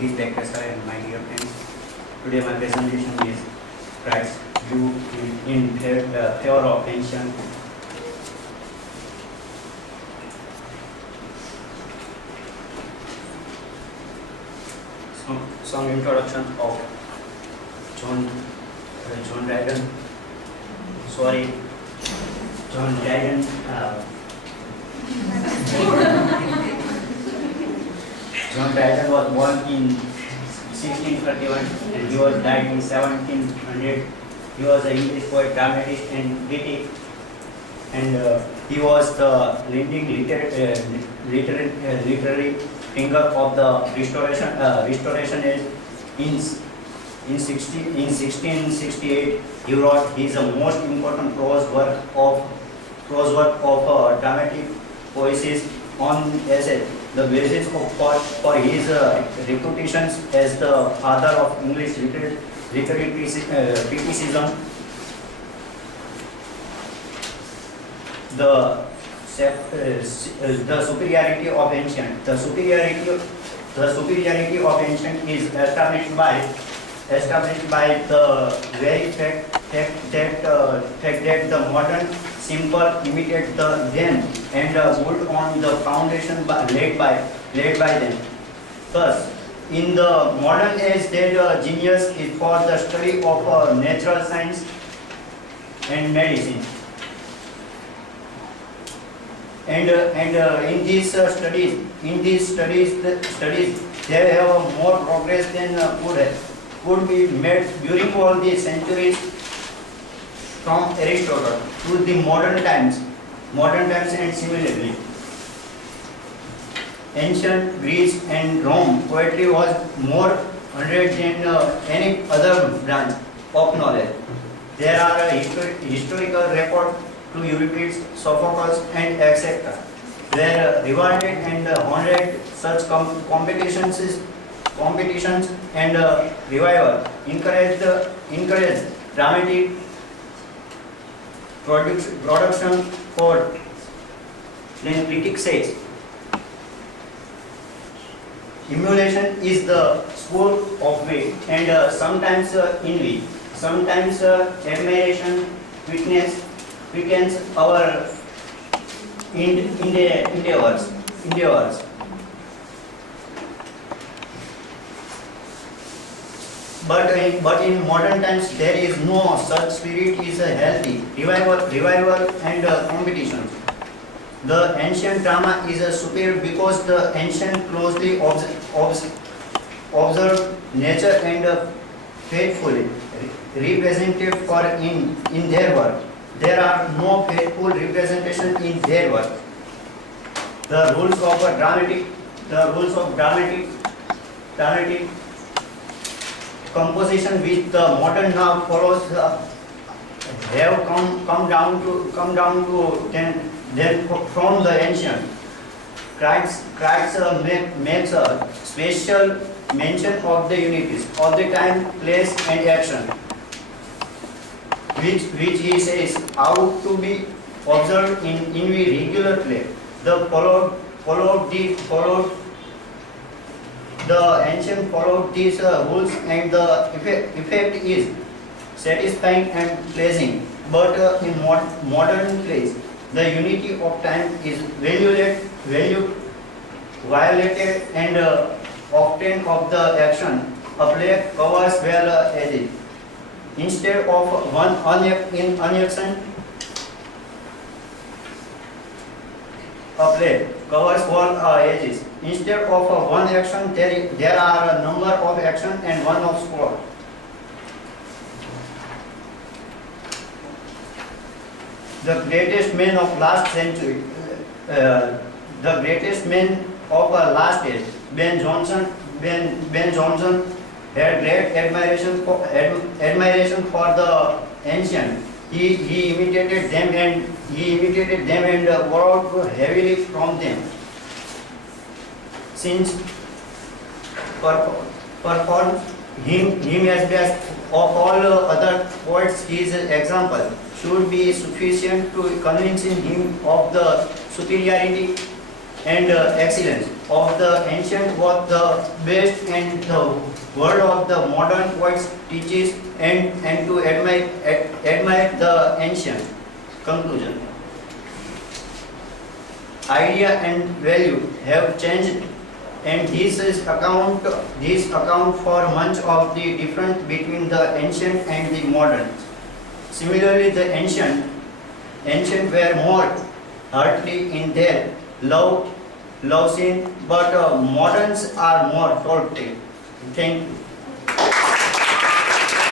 English lecturer and my dear friends. Today my presentation is Christ's view in favor of ancient. Some introduction of John Dryden. John Dryden. John Dryden was born in 1631 and he was died in 1700. He was an English poet, dramatist and critic, and he was the leading literary thinker of the Restoration age. In 1668, he wrote his most important prose work of dramatic poesis on essay, the basis for his reputations as the father of English literary criticism. The superiority of ancient. The superiority of ancient is established by the very fact that the modern simple imitate the then and build on the foundation laid by them. Thus, in the modern age, their genius is for the study of natural science and medicine. And in these studies, they have more progress than could be made during all these centuries from Aristotle to the modern times, and similarly. Ancient Greece and Rome poetry was more hundred than any other branch of knowledge. There are historical records to Euripides, Sophocles, and etc. Were rewarded and honored. Such competitions and revival encouraged dramatic production for, then critic says, emulation is the school of wit and sometimes envy, sometimes admiration weakens our endeavors. But in modern times there is no such spirit. Is a healthy revival and competition. The ancient drama is a superior because the ancient closely observe nature and faithfully represented for in their work. There are no faithful representation in their work. The rules of dramatic composition which the modern now follows have come down to then from the ancient. Christ makes a special mention of the unities of the time, place, and action, which he says ought to be observed in regular play. The ancient followed these rules, and the effect is satisfying and pleasing. But in modern plays, the unity of time is violated, and often of the action a play covers well edges. Instead of one action, a play covers all edges. Instead of one action, there are a number of actions and one of sport. The greatest men of last century, the greatest men of last age, Ben Jonson had great admiration for the ancient. He imitated them and borrowed heavily from them. Since performed him as best of all other poets, his example should be sufficient to convince him of the superiority and excellence of the ancient was the best, and the word of the modern poets teaches and to admire the ancient. Conclusion. Idea and value have changed, and this account for much of the difference between the ancient and the modern. Similarly, the ancient were more heartily in their love scene, but moderns are more thoughtful. Thank you.